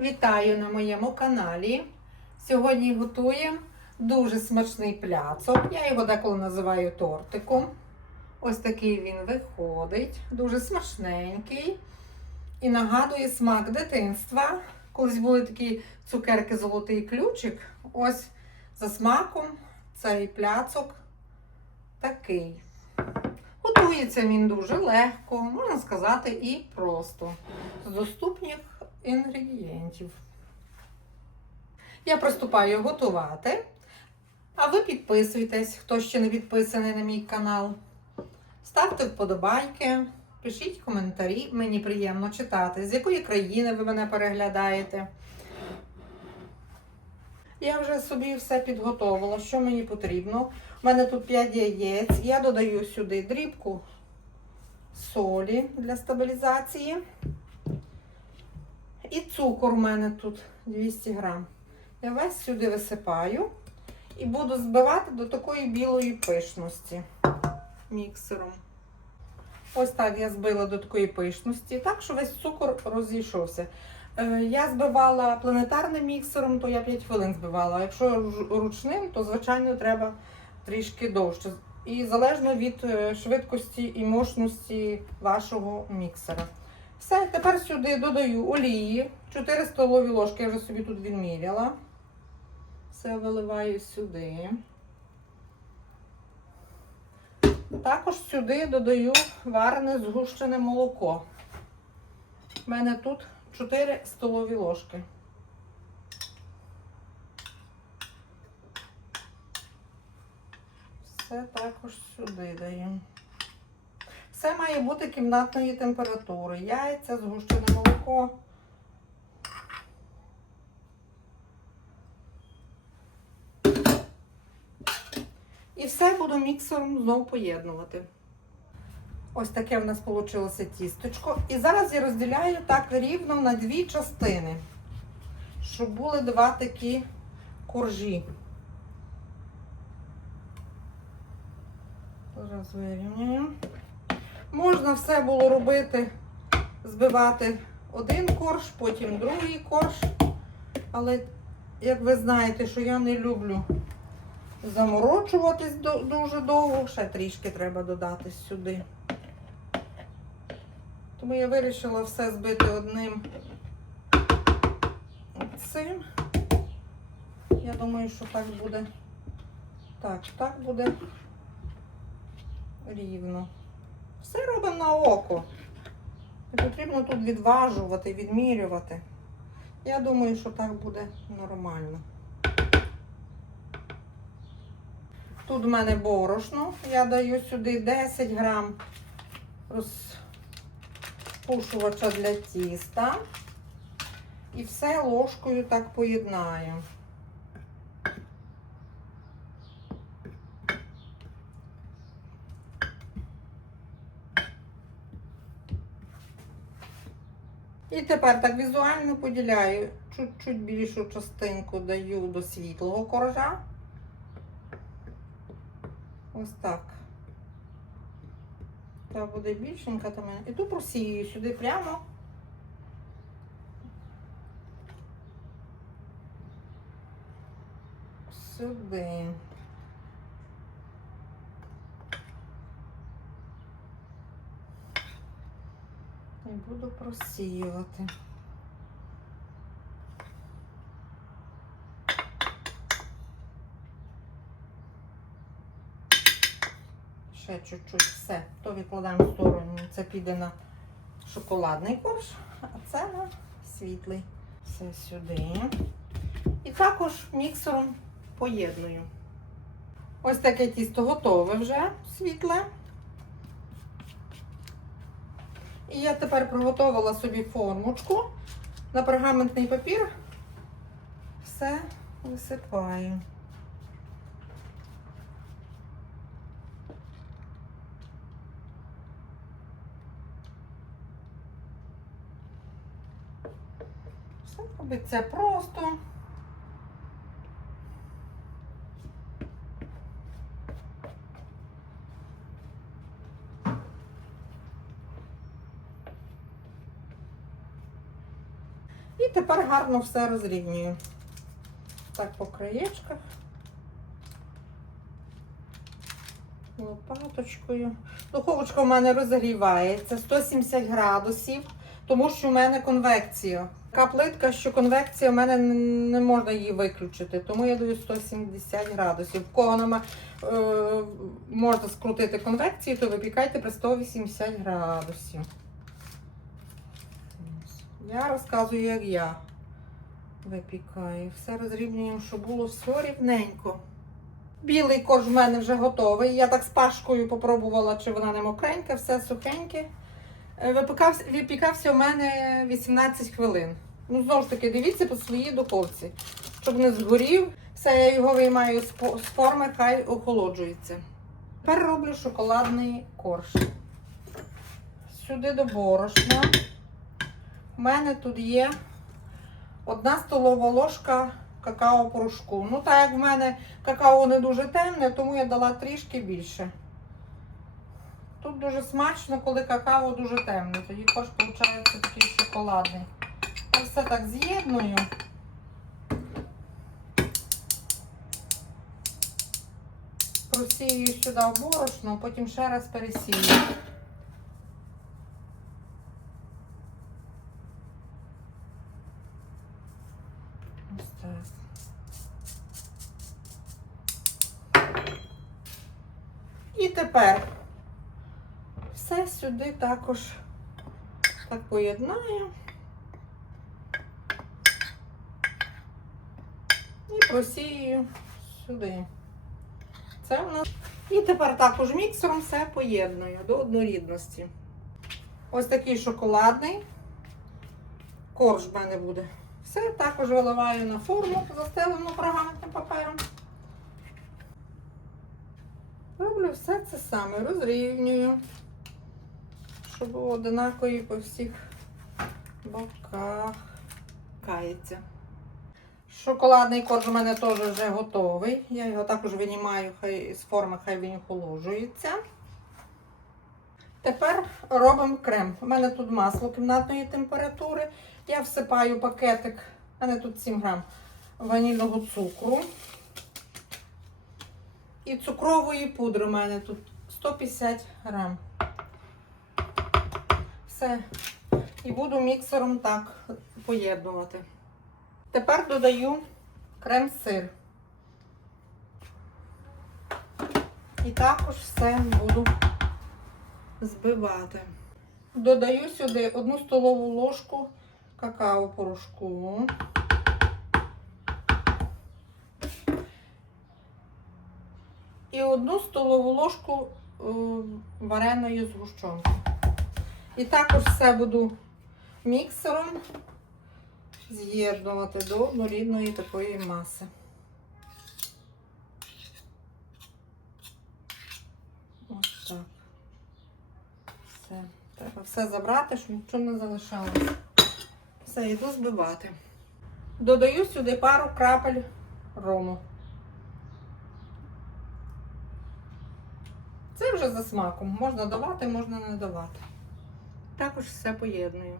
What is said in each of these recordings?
Вітаю на моєму каналі. Сьогодні готуємо дуже смачний пляцок. Я його деколи називаю тортиком. Ось такий він виходить, дуже смачненький. І нагадує смак дитинства. Колись були такі цукерки золотий ключик. Ось за смаком цей пляцок такий. Готується він дуже легко, можна сказати, і просто. З доступних інгредієнтів. Я приступаю готувати. А ви підписуйтесь, хто ще не підписаний на мій канал. Ставте вподобайки, пишіть коментарі, мені приємно читати, з якої країни ви мене переглядаєте. Я вже собі все підготовила, що мені потрібно. У мене тут 5 яєць. Я додаю сюди дрібку солі для стабілізації. І цукор у мене тут 200 грам. Я весь сюди висипаю і буду збивати до такої білої пишності міксером. Ось так я збила до такої пишності, так що весь цукор розійшовся. Е, Я збивала планетарним міксером, то я 5 хвилин збивала. А якщо ручним, то звичайно треба трішки довше. І залежно від е, швидкості і мощності вашого міксера. Все, тепер сюди додаю олії. 4 столові ложки, я вже собі тут відміряла. Все виливаю сюди. Також сюди додаю варене згущене молоко. У мене тут 4 столові ложки. Все також сюди даю. Все має бути кімнатної температури. Яйця, згущене молоко. І все буду міксером знову поєднувати. Ось таке в нас вийшло тісточко. І зараз я розділяю так рівно на дві частини, щоб були два такі коржі. Зараз вирівнюємо. Можна все було робити, збивати один корж, потім другий корж. Але, як ви знаєте, що я не люблю заморочуватись дуже довго, ще трішки треба додати сюди. Тому я вирішила все збити одним цим. Я думаю, що так буде. Так, так буде рівно. Все робимо на око. Не потрібно тут відважувати, відмірювати. Я думаю, що так буде нормально. Тут в мене борошно. Я даю сюди 10 грам розпушувача для тіста. І все ложкою так поєднаю. І тепер так візуально поділяю. Чуть-чуть більшу частинку даю до світлого коржа. Ось так. Та буде більшенька та мене. І ту просію сюди прямо. Сюди. І буду просіювати. Ще чуть-чуть все. То відкладаємо в сторону. Це піде на шоколадний корж, а це на світлий. Все сюди. І також міксером поєдную. Ось таке тісто готове вже світле. І я тепер приготувала собі формочку на пергаментний папір. Все висипаю. Все робиться просто. І тепер гарно все розрівнюю. Так, по краєчках. Лопаточкою. Духовочка в мене розігрівається 170 градусів, тому що в мене конвекція. Така плитка, що конвекція в мене не можна її виключити, тому я даю 170 градусів. В кого е, можна скрутити конвекцію, то випікайте при 180 градусів. Я розказую, як я випікаю. Все розрівнюємо, щоб було все рівненько. Білий корж в мене вже готовий. Я так з пашкою попробувала, чи вона не мокренька, все сухеньке. Е, Випікався, випікався у мене 18 хвилин. Ну, знову ж таки, дивіться по своїй духовці, щоб не згорів. Все, я його виймаю з форми, хай охолоджується. Тепер роблю шоколадний корж. Сюди до борошна. У мене тут є одна столова ложка какао-порошку. Ну, так як в мене какао не дуже темне, тому я дала трішки більше. Тут дуже смачно, коли какао дуже темне. Тоді корж виходить такий шоколадний. Я все так з'єдную. Просію сюди в борошно, потім ще раз пересію. Ось так. І тепер все сюди також так поєднаю. І просію сюди. Це в нас. І тепер також міксером все поєдную до однорідності. Ось такий шоколадний корж в мене буде. Все також виливаю на форму, застелену пергаментним папером. Роблю все це саме, розрівнюю, щоб було одинакові по всіх боках. Кається. Шоколадний корж у мене теж вже готовий. Я його також винімаю хай, з форми, хай він охолоджується. Тепер робимо крем. У мене тут масло кімнатної температури. Я всипаю пакетик, у мене тут 7 грам ванільного цукру. І цукрової пудри у мене тут 150 грам. Все. І буду міксером так поєднувати. Тепер додаю крем-сир. І також все буду збивати. Додаю сюди одну столову ложку какао-порошку. І одну столову ложку е, вареної згущенки. І також все буду міксером з'єднувати до однорідної такої маси. Ось так. Все. Треба все забрати, щоб нічого не залишалося. Все, йду збивати. Додаю сюди пару крапель рому. Це вже за смаком. Можна давати, можна не давати. Також все поєдную.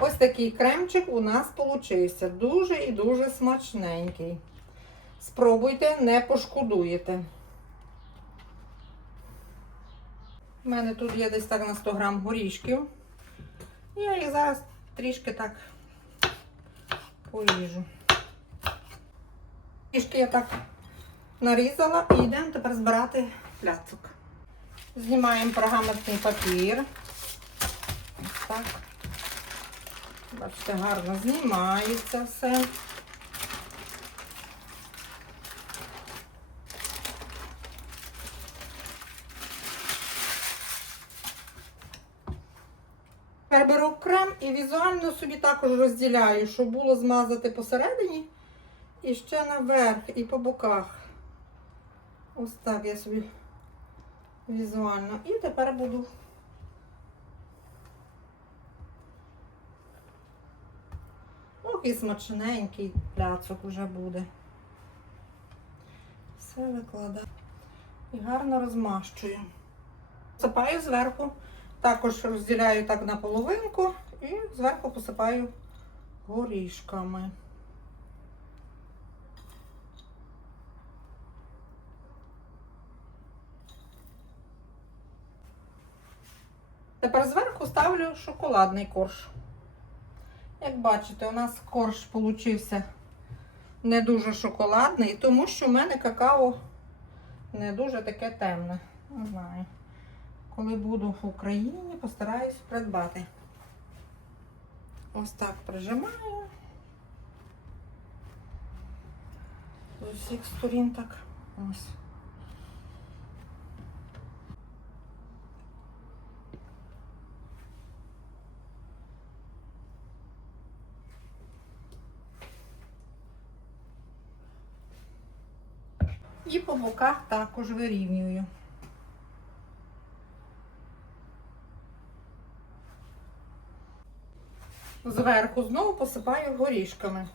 Ось такий кремчик у нас получився. Дуже і дуже смачненький. Спробуйте, не пошкодуєте. У мене тут є десь так на 100 грам горішків. Я їх зараз трішки так поріжу. Трішки я так нарізала і йдемо тепер збирати пляцок. Знімаємо пергаментний папір. Ось так. Бачите, гарно знімається все. Тепер беру крем і візуально собі також розділяю, щоб було змазати посередині і ще наверх, і по боках. Ось так я собі візуально. І тепер буду і смачненький пляцок вже буде. Все викладаю. І гарно розмащую. Посипаю зверху, також розділяю так на половинку і зверху посипаю горішками. Тепер зверху ставлю шоколадний корж. Як бачите, у нас корж получився не дуже шоколадний, тому що в мене какао не дуже таке темне. Не знаю. Коли буду в Україні, постараюсь придбати. Ось так прижимаю. З усіх сторін так. Ось. І по боках також вирівнюю. Зверху знову посипаю горішками.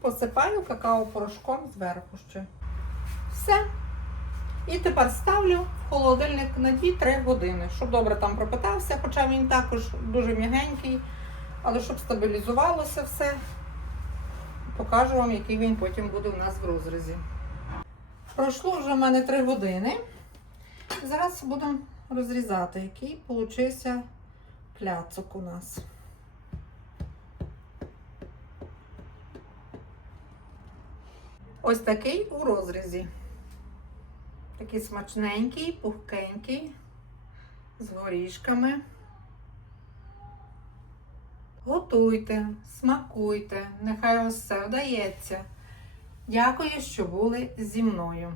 Посипаю какао-порошком зверху ще. Все. І тепер ставлю в холодильник на 2-3 години, щоб добре там пропитався, хоча він також дуже м'ягенький, але щоб стабілізувалося все, покажу вам, який він потім буде у нас в розрізі. Пройшло вже в мене 3 години. Зараз будемо розрізати, який получився пляцок у нас. Ось такий у розрізі. Такий смачненький, пухкенький, з горішками. Готуйте, смакуйте, нехай усе вдається. Дякую, що були зі мною.